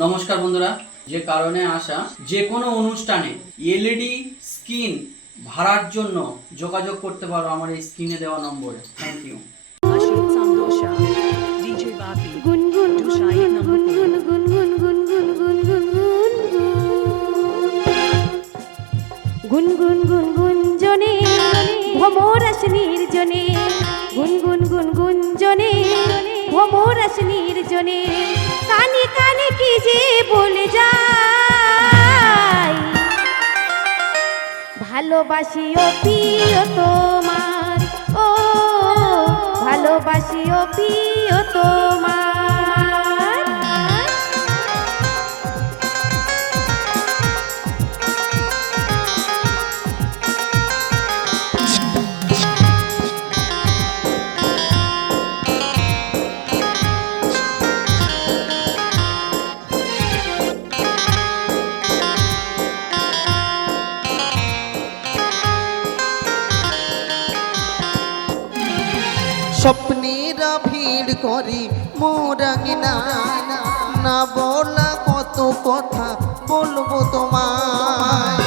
নমস্কার বন্ধুরা, যে কারণে আসা যে কোনো অনুষ্ঠানে এলইডি স্ক্রিন ভাড়ার জন্য যোগাযোগ করতে পারো আমার এই স্ক্রিনে দেওয়া নম্বরে। Thank you. Ashit Samdosha, DJ Bapi, গুনগুন Dushai number গুনগুন 4. গুনগুন গুনগুন গুনগুন গুনগুন গুনগুন জনে ভ্রমরাস নির্জনে গুনগুন গুনগুন জনে ভ্রমরাস নির্জনে কানে কানে কি যে বলে যায় ভালোবাসি ও প্রিয় তোমার ও ভালোবাসি ও প্রিয় তোমার স্বপ্নেরা ভিড় করে মোরাঙ্গিনা না বলা কত কথা বলবো তোমায়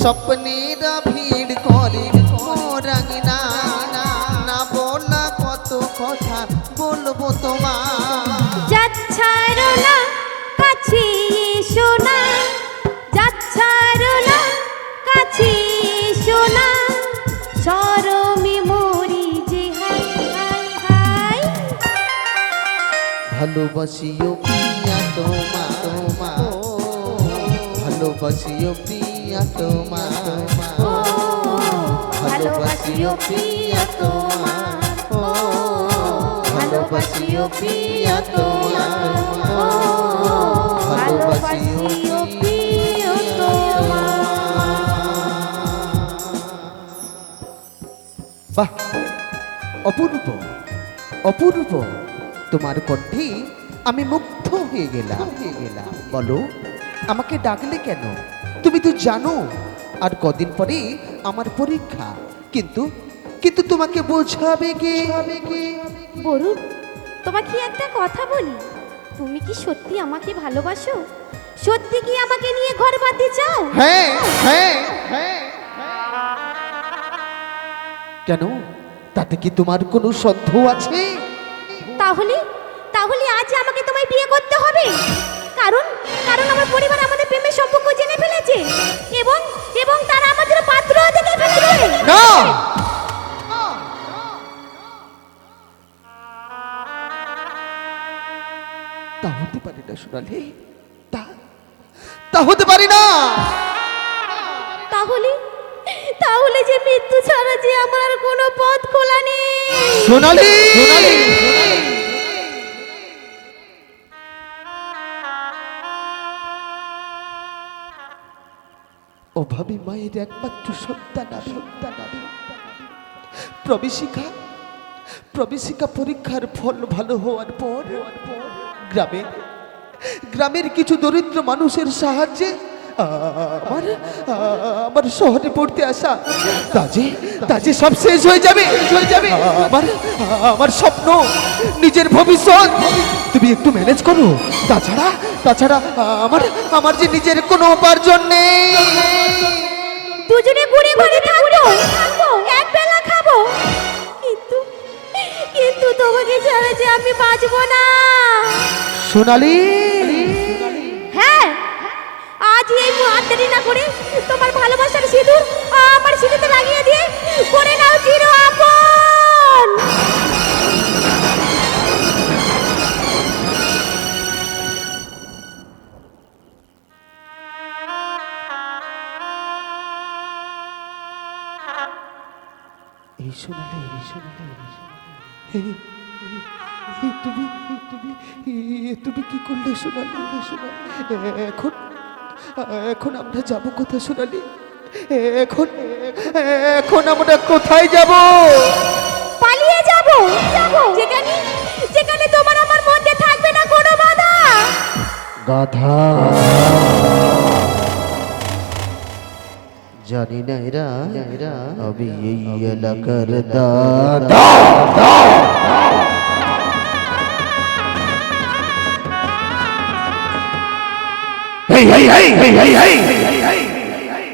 স্বপ্নেরা ভিড় করে মোরাঙ্গিনা না বলা কত কথা বলবো তোমায় যাচ্ছারো না কাছে এসো না যাচ্ছারো না কাছে এসো না শরমে মরি যে হাই হাই হাই ভালোবাসিও প্রিয়া তোমা তোমা ভালোবাসিও প্রিয়া তোমা ভালোবাসিও প্রিয়া তোমা ভালোবাসিও প্রিয়া তোমা ভালোবাসিও প্রিয় তোমার বাহ, অপূর্ব অপূর্ব তোমার কণ্ঠে আমি মুগ্ধ হয়ে গেলাম বলো আমাকে ডাকলে কেন? তুমি তো জানো আর কদিন পরে আমার পরীক্ষা, কিন্তু কিন্তু তোমাকে বোঝাবে কে? বরুণ, তোমাকে একটা কথা বলি, তুমি কি সত্যি আমাকে ভালোবাসো? সত্যি কি আমাকে নিয়ে ঘর বাঁধতে চাও? হ্যাঁ হ্যাঁ হ্যাঁ। কেন, তাতে কি তোমার কোনো সন্দেহ আছে? তাহলে তাহলে আজ আমাকে তোমায় বিয়ে করতে হবে, কারণ কারণ আমার পরিবার আমাদের প্রেমের সম্পর্ক জেনে ফেলেছে এবং এবং তারা আমাদের পাত্র দেখে ফেলেছে। না, তা হতে পারে না সোনালি, তা তা হতে পারে না। তাহলে তাহলে যে মৃত্যু ছাড়া যে আমার আর কোনো পথ খোলা নেই। সোনালি, অভাবী মায়ের একমাত্র সন্তান আমি। প্রবেশিকা প্রবেশিকা পরীক্ষার ফল ভালো হওয়ার পর গ্রামের কিছু দরিদ্র মানুষের সাহায্যে আমার আমার শহরে পড়তে আসা তাজে সব শেষ হয়ে যাবে। আমার আমার স্বপ্ন, নিজের ভবিষ্যৎ তুমি একটু ম্যানেজ করো। তাছাড়া আমার আমার যে নিজের কোনো উপার্জন নেই। দুজনে ঘুরে ঘুরে থাকবো, এক বেলা খাবো, কিন্তু কিন্তু তোমাকে ছাড়া যে আমি বাঁচবো না। সোনালি, হ্যাঁ, আজ এই মুহূর্তে দেরি না করে তোমার ভালোবাসার সিঁদুর আমার সিঁথিতে লাগিয়ে দিয়ে করে নাও চির আপন। এই সোনালি, তুমি তুমি কি করলে সোনালি? এখন এখন আমরা যাব কোথায় সোনালি? এখন এখন আমরা কোথায় যাব? পালিয়ে যাব, যেখানে যেখানে তোমার আমার মধ্যে থাকবে না কোনো বাধা। গাধা, জানি না এরা আমি এই এলাকার দাদা।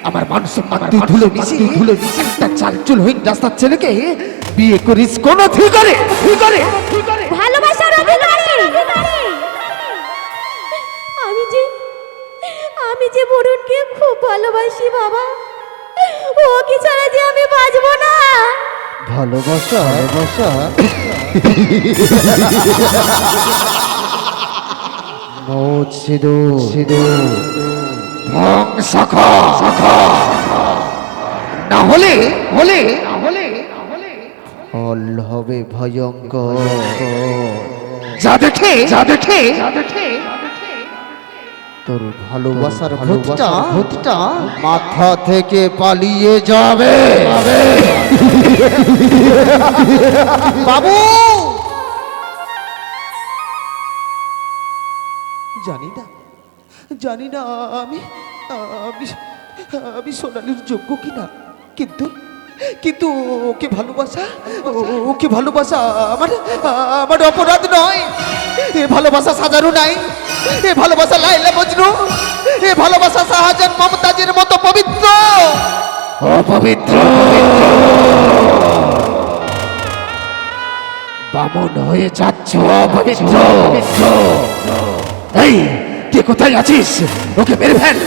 আমার মান সম্মান তুই ধুলো মিশি একটা চালচুল হইন রাস্তার ছেলেকে বিয়ে করিস কোন ঠিক করে ভালোবাসার অধিকারে আমি যে বরুণকে খুব ভালোবাসি বাবা, ওকে ছাড়া যে আমি বাঁচবো না। ভালোবাসা মৌত সিঁদুর শাখা না হলে ফল হবে ভয়ঙ্কর। যা দেখে তোর ভালোবাসার ভূতটা মাথা থেকে পালিয়ে যাবে। বাবু জানি না আমি সোনালির যোগ্য কিনা, কিন্তু ওকে ভালোবাসা আমার অপরাধ নয়। এ ভালোবাসা সাজারু নাই, এ ভালোবাসা লাইলা মজনু, এ ভালোবাসা শাহজাহান মমতাজের মতো পবিত্র। অপবিত্র বামন হয়ে যাচ্ছ, অপবিত্র। এই কে কোথায় আছিস? ওকে মেরে ফেল,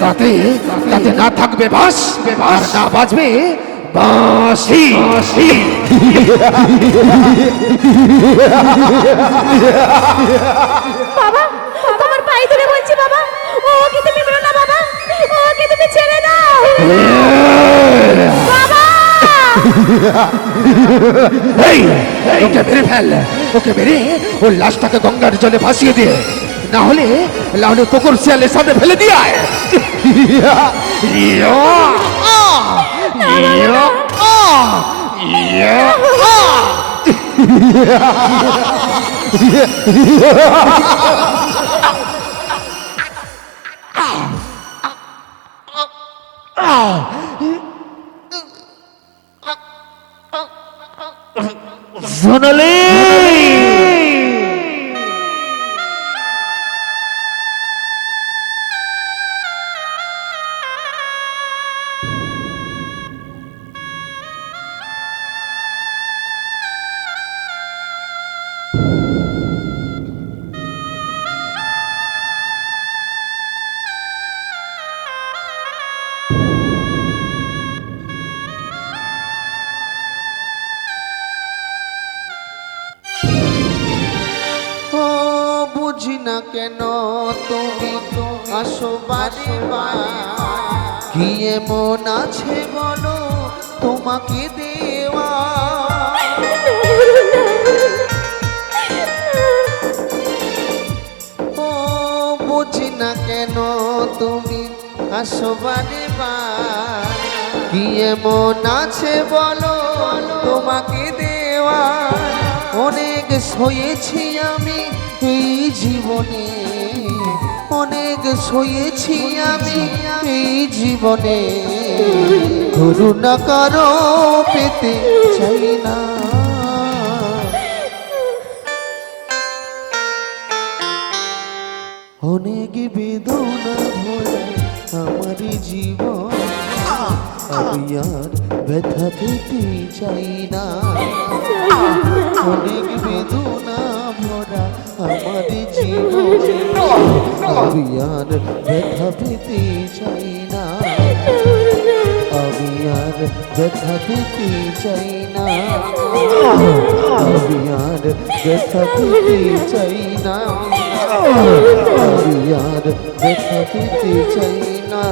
তাতে না থাকবে বাস আর না বাজবে বাঁশি। বাবা তোমার পায়ে ধরে বলছি বাবা, ওকে তুমি মেরো না বাবা, ওকে তুমি ছেড়ে দাও বাবা। এই ওকে মেরে ফেল, ওকে মেরে ওর লাশটাকে গঙ্গার জলে ভাসিয়ে দিয়ে, না হলে কুকুর শিয়ালের সামনে ফেলে দিয়ে আয়। সোনালি বুঝি না কেন তুমি আসো বারে কি এমন আছে বলো তোমাকে দেওয়া। ও বুঝি না কেন তুমি আসো বারে কি এমন আছে বলো তোমাকে দেওয়া। অনেক সয়েছি আমি এই জীবনে, অনেক সয়েছি আমি এই জীবনে, করুণা কারো পেতে চাই না। অনেক বেদনা ভরা আমার জীবন, আমি আর ব্যথা পেতে চাই না। অনেক বেদনা ভরা আমার জীবন, আমি আর ব্যথা পেতে চাই না। আমি আর ব্যথা পেতে চাই না। আমি আর ব্যথা পেতে চাই না। আমি আর ব্যথা পেতে চাই না।